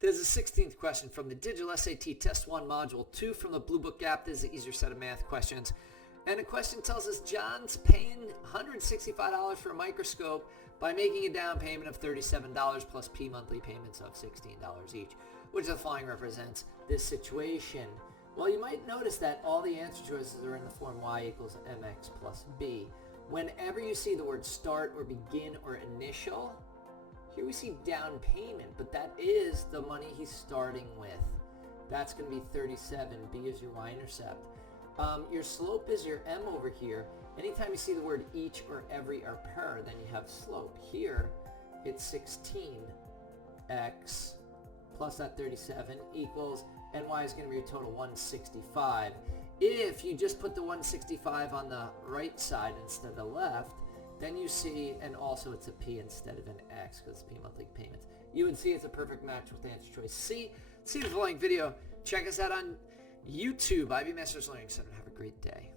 There's a 16th question from the Digital SAT Test 1 Module 2 from the Bluebook app. This is an easier set of math questions. And the question tells us John's paying $165 for a microscope by making a down payment of $37 plus P monthly payments of $16 each, which the following represents this situation. Well, you might notice that all the answer choices are in the form y equals mx plus b. Whenever you see the word start or begin or initial, here we see down payment, but that is the money he's starting with. That's going to be 37. B is your y-intercept. Your slope is your m over here. Anytime you see the word each or every or per, then you have slope. Here, it's 16x plus that 37 equals, and y is going to be your total 165. If you just put the 165 on the right side instead of the left, then you see, and also it's a P instead of an X because it's P monthly payments. You would see it's a perfect match with the answer choice C. See the following video. Check us out on YouTube, IB Masters Learning Center. Have a great day.